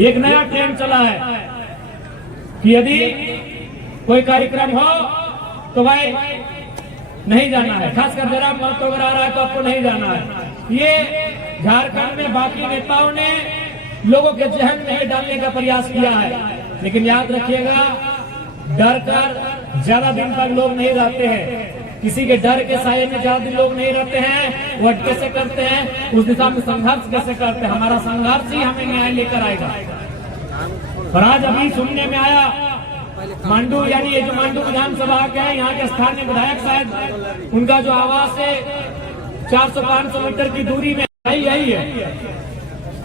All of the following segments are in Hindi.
एक नया ट्रेंड चला है कि यदि कोई कार्यक्रम हो तो भाई नहीं जाना है, खासकर जरा मर्द वगैरह आ रहा है तो आपको नहीं जाना है। ये झारखंड में बाकी नेताओं ने लोगों के जहन में डालने का प्रयास किया है, लेकिन याद रखिएगा डर कर ज्यादा दिन तक लोग नहीं रहते हैं। किसी के डर के साये में ज्यादा दिन लोग नहीं रहते हैं। वोट कैसे करते हैं, उस दिशा में संघर्ष कैसे करते हैं। हमारा संघर्ष ही हमें न्याय लेकर आएगा। और आज अभी सुनने में आया मांडू, यानी ये जो मांडू विधानसभा के हैं, यहाँ के स्थानीय विधायक शायद उनका जो आवास है 400-500 मीटर की दूरी में यही है।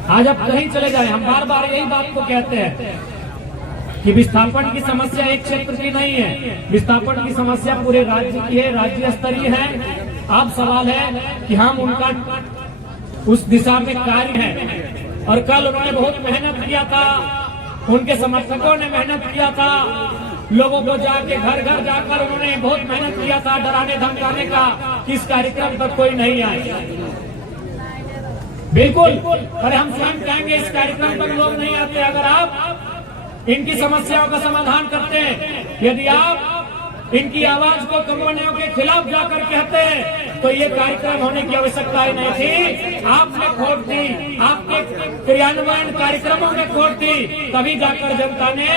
आज आप कहीं चले जाए, हम बार बार यही बात को कहते हैं कि विस्थापन की समस्या एक क्षेत्र की नहीं है, विस्थापन की समस्या पूरे राज्य की है, राज्य स्तरीय है। अब सवाल है कि हम उनका उस दिशा में कार्य है। और कल उन्होंने बहुत मेहनत किया था, उनके समर्थकों ने मेहनत किया था, लोगों को जाके घर घर जाकर उन्होंने बहुत मेहनत किया था डराने धमकाने का कि इस कार्यक्रम पर कोई नहीं आए। बिल्कुल, अरे हम स्वयं कहेंगे इस कार्यक्रम पर लोग नहीं आते। अगर आप इनकी समस्याओं का समाधान करते हैं, यदि आप इनकी आवाज को कंपनियों के खिलाफ जाकर कहते हैं, तो ये कार्यक्रम होने की आवश्यकता ही नहीं थी। आपने खोट दी, आपके क्रियान्वयन कार्यक्रमों में खोट दी, तभी जाकर जनता ने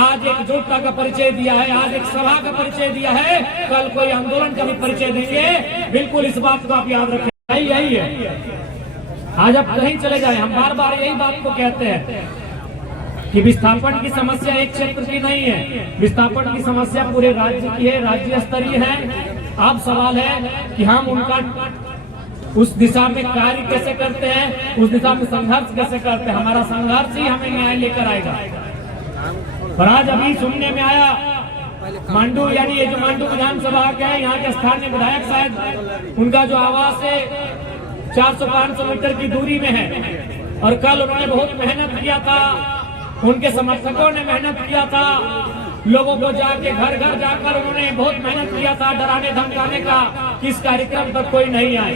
आज एकजुटता का परिचय दिया है, आज एक सभा का परिचय दिया है, कल कोई आंदोलन का भी परिचय देंगे। बिल्कुल इस बात को आप याद रखें, यही है। आज आप कहीं चले जाए, हम बार बार यही बात को कहते हैं कि विस्थापन की समस्या एक क्षेत्र की नहीं है, विस्थापन की समस्या पूरे राज्य की है, राज्य स्तरीय है। अब सवाल है कि हम उनका उस दिशा में कार्य कैसे करते हैं, उस दिशा में संघर्ष कैसे करते हैं। हमारा संघर्ष ही हमें न्याय लेकर आएगा। और आज अभी सुनने में आया मांडू, यानी ये जो मांडू विधानसभा के हैं, यहाँ के स्थानीय विधायक शायद उनका जो आवास है 400-500 मीटर की दूरी में है। और कल उन्होंने बहुत मेहनत किया था, उनके समर्थकों ने मेहनत किया था, लोगों को जाके घर घर जाकर उन्होंने बहुत मेहनत किया था डराने धमकाने का कि इस कार्यक्रम पर कोई नहीं आए।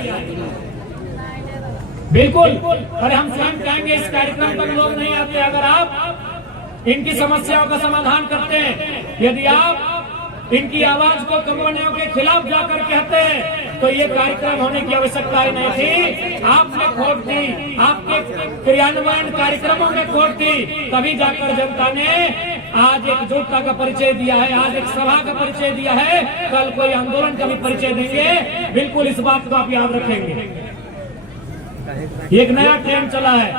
बिल्कुल, अरे हम स्वयं कहेंगे इस कार्यक्रम पर लोग नहीं आते। अगर आप इनकी समस्याओं का समाधान करते हैं, यदि आप इनकी आवाज को कंपनियों के खिलाफ जाकर कहते हैं, तो ये कार्यक्रम होने की आवश्यकता ही नहीं थी। आपने खोट दी, आपके क्रियान्वयन कार्यक्रमों में खोट दी, तभी जाकर जनता ने आज एकजुटता का परिचय दिया है, आज एक सभा का परिचय दिया है, कल कोई आंदोलन का भी परिचय देंगे। बिल्कुल इस बात को आप याद रखेंगे। एक नया ट्रेंड चला है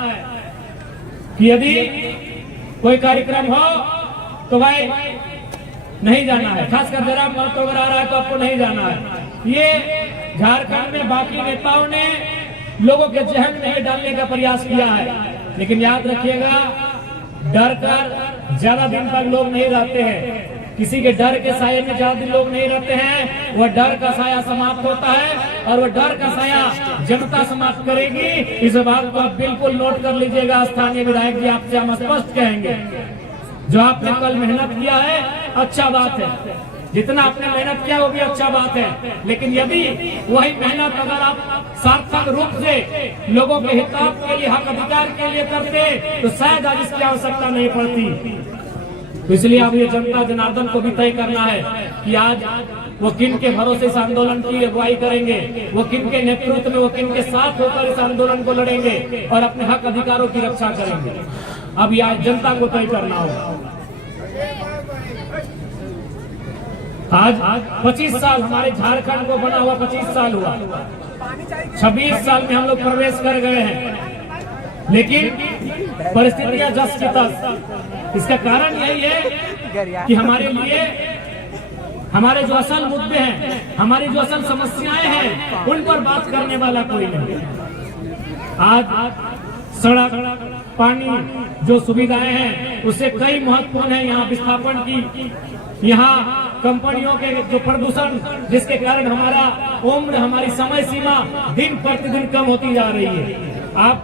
कि यदि कोई कार्यक्रम हो तो भाई नहीं जाना है, खासकर जरा मर्द वगैरह आ रहा है तो आपको नहीं जाना है। ये झारखंड में बाकी नेताओं ने लोगों के जहन में डालने का प्रयास किया है, लेकिन याद रखिएगा डर कर ज्यादा दिन तक लोग नहीं रहते हैं। किसी के डर के साये में ज्यादा दिन लोग नहीं रहते हैं। वह डर का साया समाप्त होता है और वह डर का साया जनता समाप्त करेगी। इस बात को आप बिल्कुल नोट कर लीजिएगा। स्थानीय विधायक जी आपसे हम स्पष्ट कहेंगे, जो आपने कल मेहनत किया है अच्छा बात है, जितना आपने मेहनत किया वो भी अच्छा बात है, लेकिन यदि वही मेहनत अगर आप सार्थक रूप से लोगों के हितार्थ के लिए, हक अधिकार के लिए करते, तो शायद आज इसकी आवश्यकता नहीं पड़ती। तो इसलिए अब ये जनता जनार्दन को भी तय करना है कि आज वो किन के भरोसे इस आंदोलन की अगुवाई करेंगे, वो किन के नेतृत्व में, वो किन के साथ होकर इस आंदोलन को लड़ेंगे और अपने हक अधिकारों की रक्षा करेंगे। अब ये आज जनता को तय करना होगा। आज 25 साल हमारे झारखंड को बना हुआ 25 साल हुआ, 26 साल में हम लोग प्रवेश कर गए हैं, लेकिन परिस्थितियां जस की तस। इसका कारण यही है कि हमारे लिए हमारे जो असल मुद्दे हैं, हमारी जो असल समस्याएं हैं, उन पर बात करने वाला कोई नहीं। आज सड़क, पानी, जो सुविधाएं हैं उससे कई महत्वपूर्ण है यहाँ विस्थापन की, यहाँ कंपनियों के जो प्रदूषण, जिसके कारण हमारा उम्र, हमारी समय सीमा दिन प्रतिदिन कम होती जा रही है। आप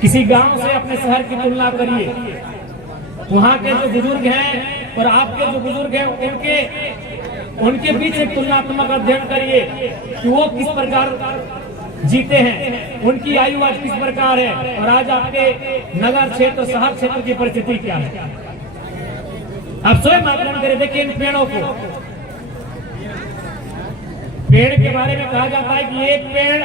किसी गांव से अपने शहर की तुलना करिए, वहाँ के जो बुजुर्ग हैं और आपके जो बुजुर्ग हैं उनके बीच एक तुलनात्मक अध्ययन करिए कि वो किस प्रकार जीते हैं उनकी आयु आज किस प्रकार है और आज आपके नगर क्षेत्र शहर क्षेत्र की परिस्थिति क्या है। आप स्वयं आकलन करें, देखिए इन पेड़ों को। पेड़ के बारे में कहा जाता है कि एक पेड़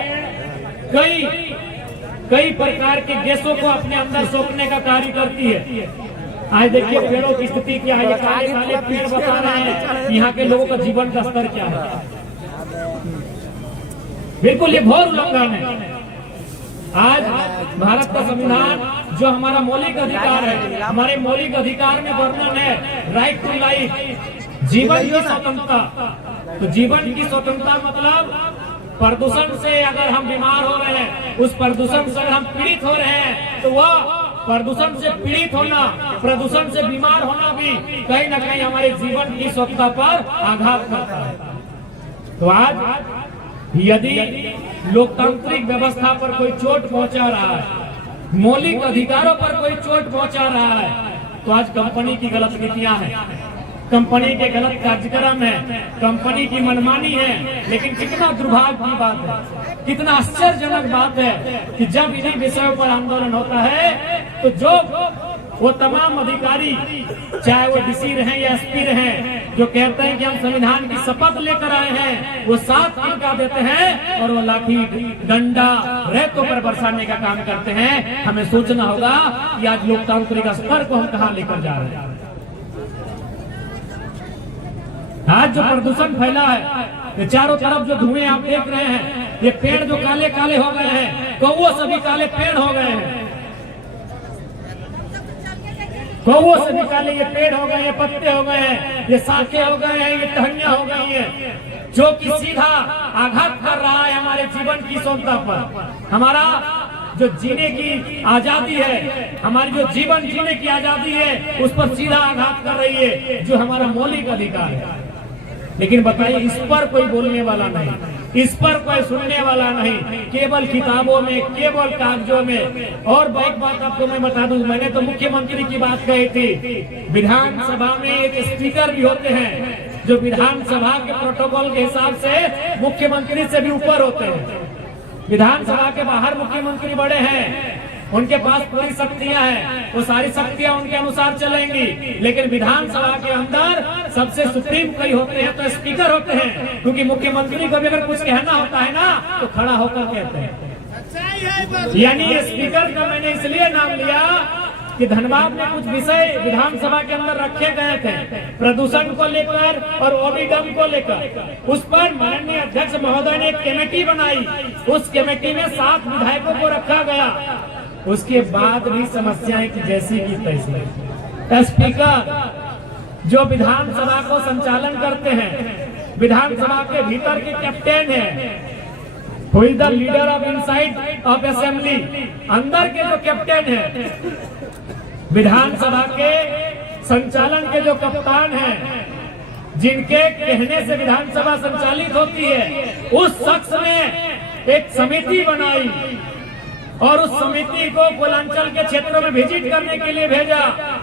कई प्रकार के गैसों को अपने अंदर सोखने का कार्य करती है। आज देखिए पेड़ों की स्थिति क्या है, काले काले पेड़ बता रहे हैं यहाँ के लोगों का जीवन का स्तर क्या है। बिल्कुल ये घोर उल्लंघन है। आज भारत का संविधान जो हमारा मौलिक अधिकार है, हमारे मौलिक अधिकार में वर्णन है राइट टू लाइफ, जीवन की स्वतंत्रता। तो जीवन की स्वतंत्रता मतलब प्रदूषण से अगर हम बीमार हो रहे हैं, उस प्रदूषण से अगर हम पीड़ित हो रहे हैं, तो वह प्रदूषण से पीड़ित होना, प्रदूषण से बीमार होना भी कहीं न कहीं हमारे जीवन की स्वतंत्रता पर आघात करता है। तो आज यदि लोकतांत्रिक व्यवस्था पर कोई चोट पहुंचा रहा है, मौलिक अधिकारों पर कोई चोट पहुंचा रहा है, तो आज कंपनी की गलत नीतियां हैं, कंपनी के गलत कार्यक्रम है, कंपनी की मनमानी है। लेकिन कितना दुर्भाग्य की बात है, कितना आश्चर्यजनक बात है कि जब इन्हीं विषयों पर आंदोलन होता है तो जो वो तमाम अधिकारी, चाहे वो डीसी रहे या एसपी रहे, जो कहते हैं कि हम संविधान की शपथ लेकर आए हैं, वो साथ इनका देते हैं और वो लाठी डंडा रेतों पर बरसाने का काम करते हैं। हमें सोचना होगा कि आज लोकतांत्रिक स्तर को हम कहाँ लेकर जा रहे हैं। आज जो प्रदूषण फैला है, ये चारों तरफ जो धुएं आप देख रहे हैं, ये पेड़ जो काले काले हो गए हैं, कौओं सभी काले पेड़ हो गए हैं, कौओं से निकाले ये पेड़ हो गए, ये पत्ते हो गए हैं, ये शाखें हो गए हैं, ये टहनियां हो गई हैं, जो कि सीधा आघात कर रहा है हमारे जीवन की स्वतंत्रता पर। हमारा जो जीने की आजादी है, हमारी जो जीवन जीने की आजादी है, उस पर सीधा आघात कर रही है, जो हमारा मौलिक अधिकार है। लेकिन बताइए, इस पर कोई बोलने वाला नहीं, इस पर कोई सुनने वाला नहीं, केवल किताबों में, केवल कागजों में। और एक बात आपको मैं बता दूं, मैंने तो मुख्यमंत्री की बात कही थी। विधानसभा में एक स्पीकर भी होते हैं जो विधानसभा के प्रोटोकॉल के हिसाब से मुख्यमंत्री से भी ऊपर होते हैं। विधानसभा के बाहर मुख्यमंत्री बड़े हैं, उनके पास पूरी शक्तियां हैं, वो सारी शक्तियां उनके अनुसार चलेंगी। लेकिन विधानसभा के अंदर सबसे सुप्रीम कोई होते हैं तो स्पीकर होते हैं, क्योंकि मुख्यमंत्री को भी अगर कुछ कहना होता है ना तो खड़ा होकर कहते हैं। यानी स्पीकर का मैंने इसलिए नाम लिया कि धनबाद में कुछ विषय विधानसभा के अंदर रखे गए थे, प्रदूषण को लेकर और ओबीडम को लेकर। उस पर माननीय अध्यक्ष महोदय ने एक कमेटी बनाई, उस कमेटी में 7 विधायकों को रखा गया। उसके बाद भी समस्याएं की जैसी की तैसी। स्पीकर जो विधानसभा को संचालन करते हैं, विधानसभा के भीतर के कैप्टन है, who is the leader of inside of assembly, अंदर के जो कैप्टन है, विधानसभा के संचालन के जो कप्तान हैं, जिनके कहने से विधानसभा संचालित होती है, उस शख्स ने एक समिति बनाई और उस समिति को पूर्वांचल के क्षेत्रों में विजिट करने के लिए भेजा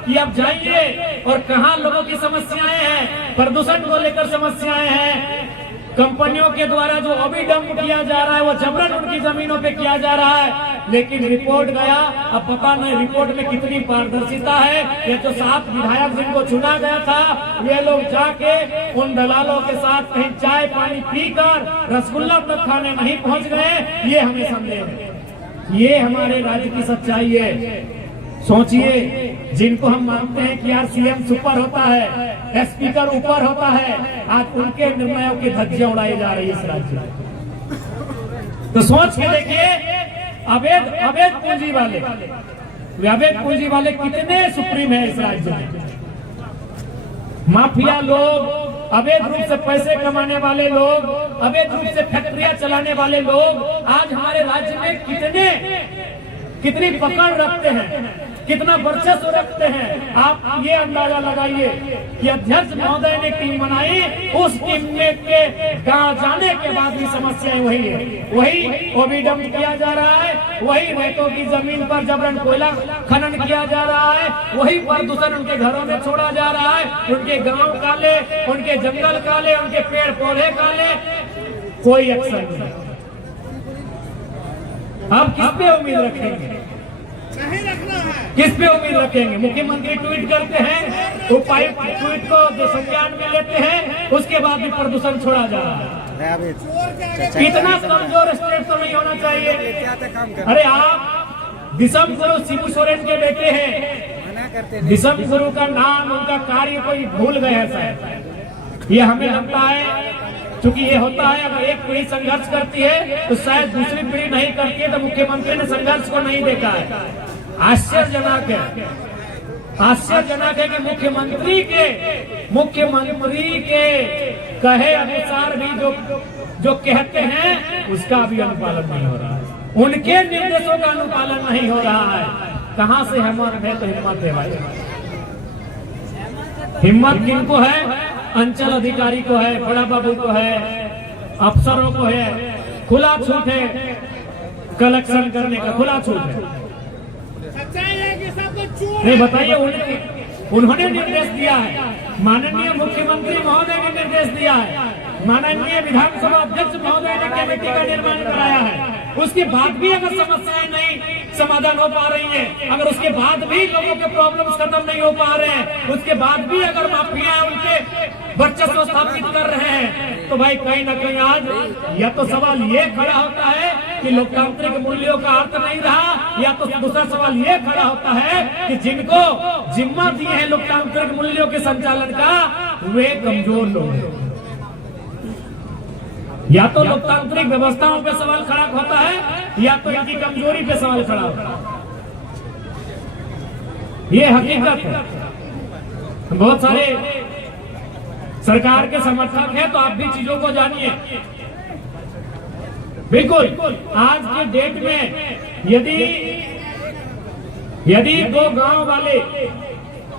कि आप जाइए और कहां लोगों की समस्याएं हैं, प्रदूषण को लेकर समस्याएं हैं, कंपनियों के द्वारा जो ओबीडम किया जा रहा है, वो जबरन उनकी जमीनों पे किया जा रहा है। लेकिन रिपोर्ट गया, अब पता नहीं रिपोर्ट में कितनी पारदर्शिता है। ये जो 7 विधायक जिनको चुना गया था, वे लोग जाके उन दलालों के साथ कहीं चाय पानी पीकर रसगुल्ला तक खाने नहीं पहुंच गए, ये हमें संदेह है। ये हमारे राज्य की सच्चाई है। सोचिए, जिनको हम मानते हैं कि यार सीएम सुपर होता है, स्पीकर ऊपर होता है, आज उनके निर्णयों की धज्जियां उड़ाई जा रही है इस राज्य में। तो सोच के देखिए, अवैध पूंजी वाले कितने सुप्रीम है इस राज्य में। माफिया लोग, अवैध रूप से पैसे कमाने वाले लोग, अवैध रूप से फैक्ट्रियां चलाने वाले लोग आज हमारे राज्य में कितनी पकड़ रखते हैं, कितना वर्चस्व रखते हैं। आप ये अंदाजा लगाइए कि अध्यक्ष महोदय ने टीम बनाई, उस टीम में के गांव जाने के बाद भी समस्याएं वही है, वही ओबीडम किया जा रहा है, वही रेतों की जमीन पर जबरन कोयला खनन किया जा रहा है, वही प्रदूषण उनके घरों में छोड़ा जा रहा है, उनके गांव काले, उनके जंगल काले, उनके पेड़ पौधे काले, कोई एक्शन नहीं। आप किस पे उम्मीद रखेंगे? नहीं रखना है। किस पे उम्मीद रखेंगे? मुख्यमंत्री ट्वीट करते हैं, उपायुक्त ट्वीट को जो संज्ञान में लेते हैं, उसके बाद भी प्रदूषण छोड़ा जा रहा है। इतना कमजोर स्टेट तो नहीं होना चाहिए। अरे आप दिसम गुरु शिबू सोरेन के बेटे हैं, दिसम गुरु का नाम उनका कार्य कोई भूल गए हैं शायद। ये हमें लगता है क्योंकि ये होता है अगर एक पीढ़ी संघर्ष करती है तो शायद दूसरी पीढ़ी नहीं करती है, तो मुख्यमंत्री ने संघर्ष को नहीं देखा है। आश्चर्यजनक है, आश्चर्यजनक है कि मुख्यमंत्री के कहे अनुसार भी जो कहते हैं उसका भी अनुपालन नहीं हो रहा है, उनके निर्देशों का अनुपालन नहीं हो रहा है। कहां से हिम्मत है? तो हिम्मत है भाई, हिम्मत किनको है? अंचल अधिकारी को है, बड़ा बाबू को है, अफसरों को है, खुला छूट है कलेक्शन करने का, खुला छूट है। सच्चाई है कि सब कुछ चोर नहीं बताइए, उन्होंने निर्देश दिया है, माननीय मुख्यमंत्री महोदय ने निर्देश दिया है, माननीय विधानसभा अध्यक्ष महोदय ने कमेटी का निर्माण कराया है। उसके बाद भी अगर समस्याएं नहीं समाधान हो पा रही है, अगर उसके बाद भी लोगों के प्रॉब्लम्स खत्म नहीं हो पा रहे हैं, उसके बाद भी अगर माफिया उनके वर्चस्व स्थापित कर रहे हैं, तो भाई कहीं ना कहीं आज या तो सवाल ये खड़ा होता है कि लोकतांत्रिक मूल्यों का अर्थ नहीं रहा, या तो दूसरा सवाल ये खड़ा होता है कि जिनको जिम्मा दिए हैं लोकतांत्रिक मूल्यों के संचालन का, वे कमजोर लोग हैं। या तो लोकतांत्रिक व्यवस्थाओं पे सवाल खड़ा होता है, या तो इनकी कमजोरी पे सवाल खड़ा होता है। ये हकीकत है। बहुत सारे सरकार के समर्थक हैं, तो आप भी चीजों को जानिए। बिल्कुल आज के डेट में यदि दो गांव वाले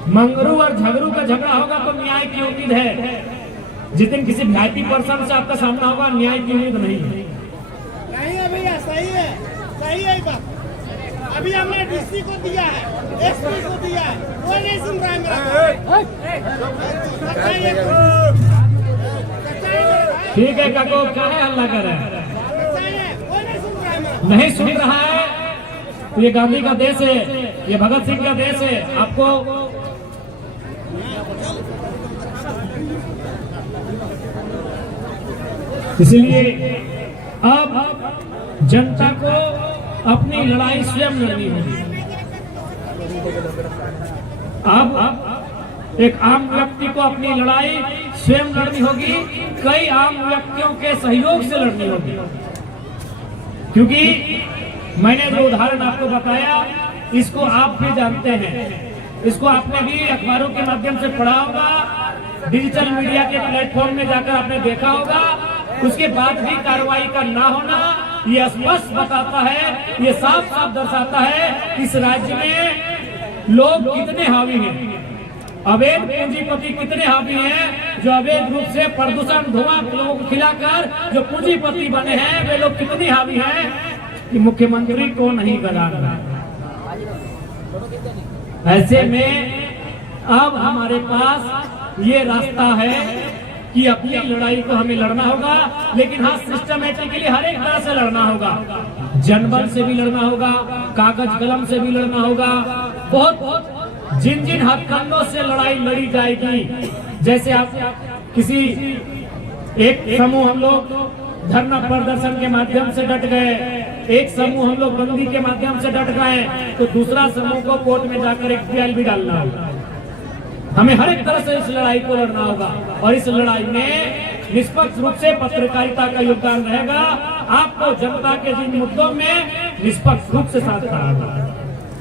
मंगरू और झगरू का झगड़ा होगा तो न्याय की उम्मीद है। जिस दिन किसी वीआईपी पर्सन से आपका सामना होगा, न्याय की उम्मीद नहीं है। नहीं है भैया, सही है, सही है बात। अभी हमने डीसी को दिया है, एसपी को दिया है, वो नहीं सुन रहा है मेरा। ठीक है काको, क्या है हल्ला कर रहे हैं? वो नहीं सुन रहा है मेरा। नहीं सुन रहा है तो ये गांधी का देश है, ये भगत सिंह का देश है। आपको इसलिए अब जनता को अपनी लड़ाई स्वयं लड़नी होगी। अब एक आम व्यक्ति को अपनी लड़ाई स्वयं लड़नी होगी, कई आम व्यक्तियों के सहयोग से लड़नी होगी। क्योंकि मैंने जो उदाहरण आपको बताया, इसको आप भी जानते हैं, इसको आपने भी अखबारों के माध्यम से पढ़ा होगा, डिजिटल मीडिया के प्लेटफॉर्म में जाकर आपने देखा होगा। उसके बाद भी कार्रवाई का ना होना ये स्पष्ट बताता है, ये साफ साफ दर्शाता है कि इस राज्य में लोग कितने हावी हैं, अवैध पूंजीपति कितने हावी हैं, जो अवैध रूप से प्रदूषण धुआं लोगों को खिलाकर जो पूंजीपति बने हैं, वे लोग कितने हावी हैं कि मुख्यमंत्री को नहीं गलाना। ऐसे में अब हमारे पास ये रास्ता है कि अपनी लड़ाई को हमें लड़ना होगा, लेकिन हाँ सिस्टमेटिकली हर एक तरह से लड़ना होगा। जनबल से भी लड़ना होगा, कागज कलम से भी लड़ना होगा, बहुत जिन हथकंडों से लड़ाई लड़ी जाएगी। जैसे आप किसी एक समूह हम लोग धरना प्रदर्शन के माध्यम से डट गए, एक समूह हम लोग बंदी के माध्यम से डट गए, तो दूसरा समूह को कोर्ट में जाकर एक पीएल भी डालना होगा। हमें हर एक तरह से इस लड़ाई को लड़ना होगा, और इस लड़ाई में निष्पक्ष रूप से पत्रकारिता का योगदान रहेगा। आपको जनता के जिन मुद्दों में निष्पक्ष रूप से साथ खड़ा होगा।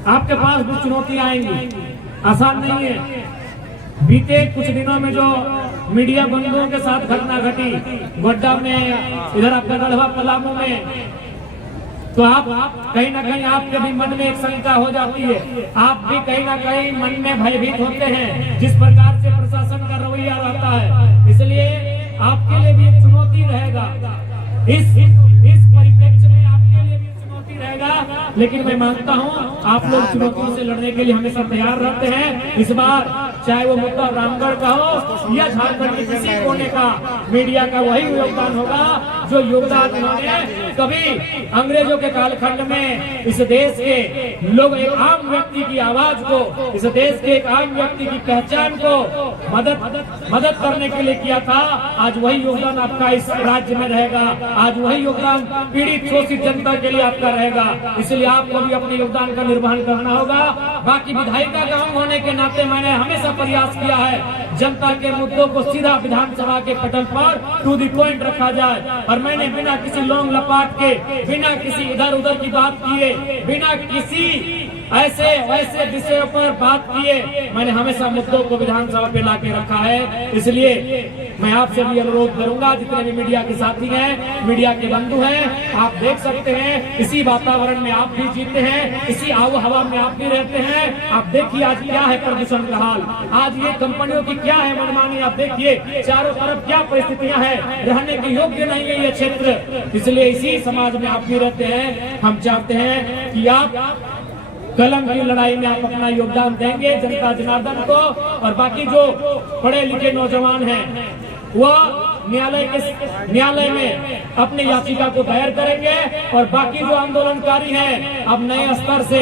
आपके पास भी चुनौतियां आएंगी, आसान नहीं है। बीते कुछ दिनों में जो मीडिया बंधुओं के साथ घटना घटी, गोड्डा में, इधर आपका गढ़वा पलामू में, तो आप कहीं ना कहीं आपके भी मन में एक शंका हो जाती है, आप भी कहीं ना कहीं मन में भयभीत होते हैं जिस प्रकार से प्रशासन का रवैया रहता है। इसलिए आपके लिए भी एक चुनौती रहेगा, इस परिप्रेक्ष्य में आपके लिए भी चुनौती रहेगा। लेकिन मैं मानता हूँ आप लोग चुनौतियों से लड़ने के लिए हमेशा तैयार रहते हैं। इस बार चाहे वो मुद्दा रामगढ़ का हो या झारखंड के किसी कोने का, मीडिया का वही योगदान होगा जो योगदान उन्होंने कभी अंग्रेजों के कालखंड में इस देश के लोग, एक आम व्यक्ति की आवाज को, इस देश के एक आम व्यक्ति की पहचान को मदद करने के लिए किया था, आज वही योगदान आपका इस राज्य में रहेगा। आज वही योगदान पीड़ित शोषित जनता के लिए आपका रहेगा। इसलिए आपको भी अपने योगदान का निर्वहन करना होगा। बाकी विधायिका का अंग होने के नाते मैंने हमेशा प्रयास किया है जनता के मुद्दों को सीधा विधानसभा के पटल पर टू द पॉइंट रखा जाए, और मैंने बिना किसी लोंग लपाट के, बिना किसी इधर उधर की बात किए, बिना किसी ऐसे वैसे विषयों पर बात किए, मैंने हमेशा मुद्दों को विधानसभा पे लाके रखा है। इसलिए मैं आपसे भी अनुरोध करूंगा, जितने भी मीडिया के साथी हैं, मीडिया के बंधु हैं, आप देख सकते हैं इसी वातावरण में आप भी जीते हैं, इसी आबो हवा में आप भी रहते हैं। आप देखिए आज क्या है प्रदूषण का हाल, आज ये कंपनियों की क्या है मनमानी, आप देखिए चारों तरफ क्या परिस्थितियां हैं, रहने के योग्य नहीं है ये क्षेत्र। इसलिए इसी समाज में आप भी रहते हैं। हम चाहते हैं कि आप कलम की लड़ाई में आप अपना योगदान देंगे जनता जनार्दन को, और बाकी जो पढ़े लिखे नौजवान हैं वह न्यायालय में अपनी याचिका को दायर करेंगे, और बाकी जो आंदोलनकारी हैं अब नए स्तर से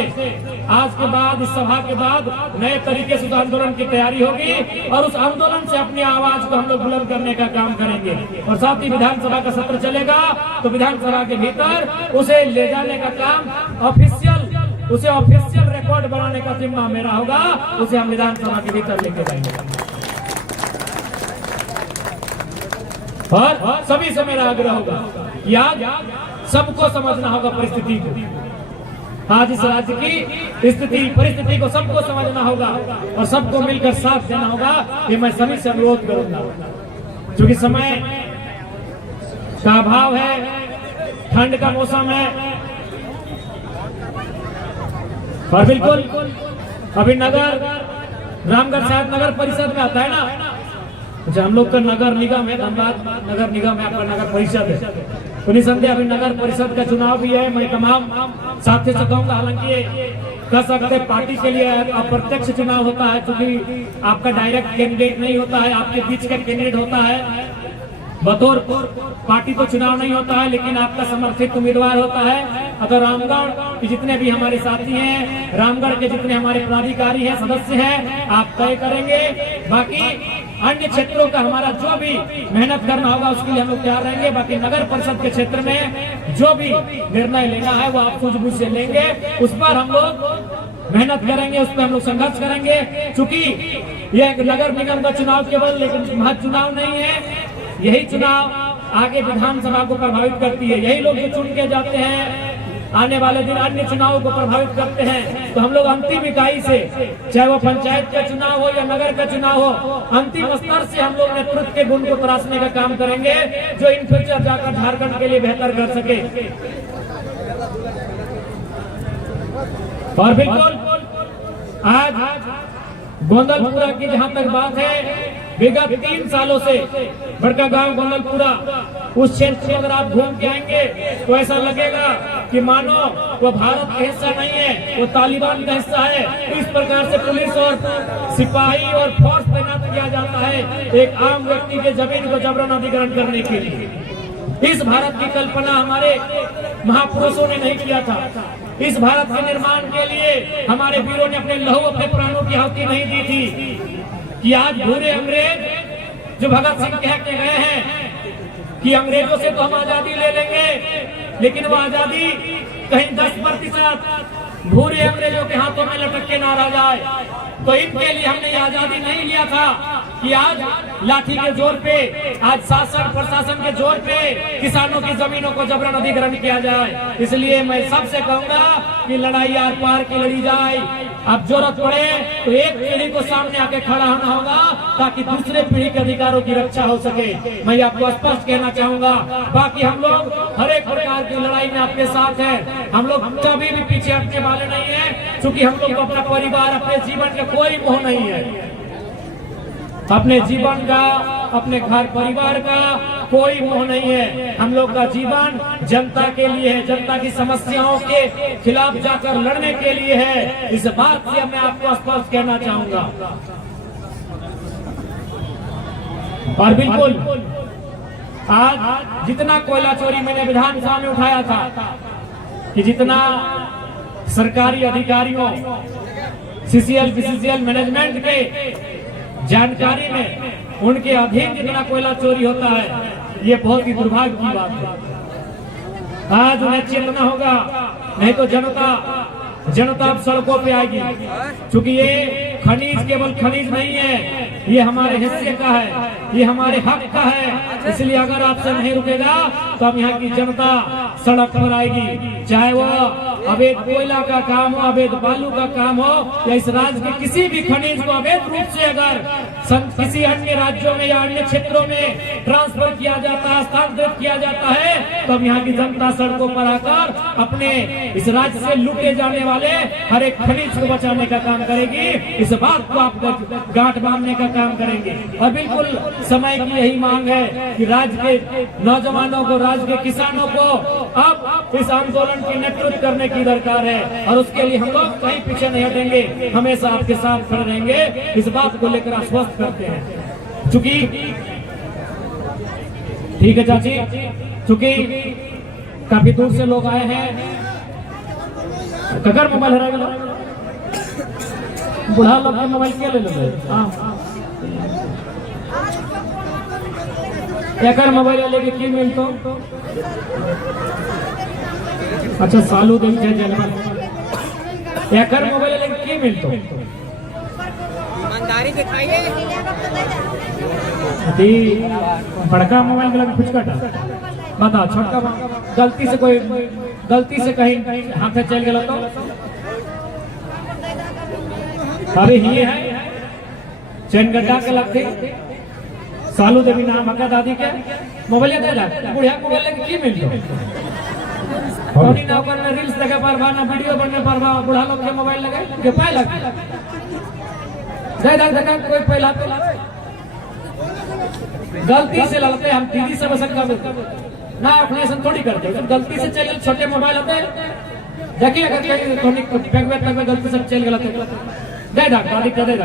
आज के बाद, इस सभा के बाद नए तरीके से आंदोलन की तैयारी होगी, और उस आंदोलन से अपनी आवाज को हम लोग बुलंद करने का काम करेंगे। और साथ ही विधानसभा का सत्र चलेगा तो विधानसभा के भीतर उसे ले जाने का काम उसे ऑफिशियल रिकॉर्ड बनाने का जिम्मा मेरा होगा। उसे हम विधानसभा के भीतर लेके जाएंगे, और सभी से मेरा आग्रह होगा कि आज सबको समझना होगा परिस्थिति को। आज इस राज्य की स्थिति परिस्थिति को सबको समझना होगा और सबको मिलकर साथ देना होगा। ये मैं सभी से अनुरोध करूंगा, क्योंकि समय का अभाव है, ठंड का मौसम है, और बिल्कुल अभी नगर रामगढ़ शायद नगर परिषद में आता है ना, अच्छा हम लोग का नगर निगम है, धनबाद नगर निगम है, आपका नगर परिषद है। तो निसंदेह अभी नगर परिषद का चुनाव भी है। मैं तमाम साथियों से कहूँगा, हालांकि कह सकते पार्टी के लिए अप्रत्यक्ष चुनाव होता है, क्योंकि आपका डायरेक्ट कैंडिडेट नहीं होता है, आपके बीच का कैंडिडेट होता है। बतौर पार्टी तो चुनाव नहीं होता है, लेकिन आपका समर्थित उम्मीदवार होता है। अगर रामगढ़ के जितने भी हमारे साथी हैं, रामगढ़ के जितने हमारे पदाधिकारी हैं, सदस्य हैं, आप तय करेंगे। बाकी अन्य क्षेत्रों का हमारा जो भी मेहनत करना होगा उसके लिए हम लोग तैयार रहेंगे। बाकी नगर परिषद के क्षेत्र में जो भी निर्णय लेना है वो आप सूझबूझ से लेंगे, उस पर हम लोग मेहनत करेंगे, उस पर हम लोग संघर्ष करेंगे। चूंकि यह नगर निगम का चुनाव केवल लेकिन महज चुनाव नहीं है, यही चुनाव आगे विधानसभा को प्रभावित करती है। यही लोग जो चुन के जाते हैं आने वाले दिन अन्य चुनावों को प्रभावित करते हैं। तो हम लोग अंतिम इकाई से, चाहे वो पंचायत का चुनाव हो या नगर का चुनाव हो, अंतिम स्तर से हम लोग नेतृत्व के गुण को तराशने का काम करेंगे, जो इन फ्यूचर जाकर झारखंड के लिए बेहतर कर सके। और बिल्कुल आज गोंदलपुरा की जहां तक बात है, विगत 3 सालों से बड़का गांव गोंदलपुरा, उस क्षेत्र में अगर आप घूम के आएंगे तो ऐसा लगेगा कि मानो वो भारत का हिस्सा नहीं है, वो तालिबान का हिस्सा है। इस प्रकार से पुलिस और सिपाही और फोर्स तैनात किया जाता है एक आम व्यक्ति के जमीन को जबरन अधिग्रहण करने के लिए। इस भारत की कल्पना हमारे महापुरुषों ने नहीं किया था। इस भारत के निर्माण के लिए हमारे वीरों ने अपने लहू, अपने प्राणों की आहुति नहीं दी थी। कि आज भूरे अंग्रेज जो भगत सिंह कह के गए हैं कि अंग्रेजों से तो हम आजादी ले लेंगे, लेकिन वो आजादी कहीं 10% भूरे अंग्रेजों के हाथों में लटक के ना रह जाए। तो इनके लिए हमने ये आजादी नहीं लिया था कि आज लाठी के जोर पे, आज शासन प्रशासन के जोर पे किसानों की जमीनों को जबरन अधिग्रहण किया जाए। इसलिए मैं सबसे कहूंगा कि लड़ाई आर पार की लड़ी जाए। अब जरूरत पड़े तो एक पीढ़ी को सामने आके खड़ा होना होगा ताकि दूसरे पीढ़ी के अधिकारों की रक्षा हो सके। मैं आपको स्पष्ट कहना चाहूंगा, बाकी हम लोग हर एक प्रकार की लड़ाई में आपके साथ हैं। हम लोग कभी भी पीछे हटने वाले नहीं हैं, क्योंकि हम लोग को अपना परिवार, अपने जीवन का कोई मोह नहीं है। अपने जीवन का, अपने घर परिवार का कोई मोह नहीं है। हम लोग का जीवन जनता के लिए है, जनता की समस्याओं के खिलाफ जाकर लड़ने के लिए है। इस बात से मैं आपको स्पष्ट कहना चाहूंगा। और बिल्कुल आज जितना कोयला चोरी मैंने विधानसभा में उठाया था कि जितना सरकारी अधिकारियों सीसीएल बीसीसीएल मैनेजमेंट के जानकारी में उनके अधीन जितना कोयला चोरी होता है, ये बहुत ही दुर्भाग्य की बात है। आज उन्हें चेतना होगा, नहीं तो जनता अब सड़कों पे आएगी। क्योंकि ये खनिज केवल खनिज नहीं है, ये हमारे हिस्से का है, ये हमारे हक का है। इसलिए अगर आपसे नहीं रुकेगा तो अब यहाँ की जनता सड़क पर आएगी। चाहे वो अवैध कोयला का काम हो, अवैध बालू का काम हो, या इस राज्य के किसी भी खनिज को अवैध रूप से अगर किसी अन्य राज्यों में या अन्य क्षेत्रों में ट्रांसफर किया जाता है, हस्तांतरित किया जाता है, तब यहाँ की जनता सड़कों पर आकर अपने इस राज्य से लूटे जाने वाले हर एक खनिज को बचाने का काम करेगी। इस बात को आप गांठ बांधने का काम करेंगे। और बिल्कुल समय की यही मांग है कि राज्य के नौजवानों को, राज्य के किसानों को अब इस आंदोलन की नेतृत्व करने की दरकार है। और उसके लिए हम लोग कहीं पीछे नहीं हटेंगे, हमेशा आपके साथ खड़े रहेंगे। इस बात को लेकर आश्वस्त करते हैं। चूंकि ठीक है चाची, चूंकि काफी दूर से लोग आए हैं। कगर मोबाइल हरा गया, बुढ़ा लोग के मोबाइल क्या ले लो? एकर मोबाइल लेके की मिलतो? अच्छा सालू दिन के जनम एकर मोबाइल लेके की मिलतो? ईमानदारी दिखाइए। अति बड़का मोबाइल के लगे कुछ कटा बता, छोटका गलती से कहीं हाथ से चल गया तो अरे ये है चैन गड्ढा के लगते सालू देवी नाम हका दादी के मोबाइल दे दा बुढ़िया मोबाइल लेके की मिलतो? कौनी ना ओकर में रील्स देखे पारबा, ना वीडियो बनने पारबा। बुढ़ा लोग के मोबाइल लगे के पाए लगे देखा कोई पहला तो गलती से लगते हम दीदी से बसन कर ना अपने ऐसा थोड़ी करते, गलती से चले छोटे मोबाइल होते देखिए अगर गलती से चल गया दे दादी दे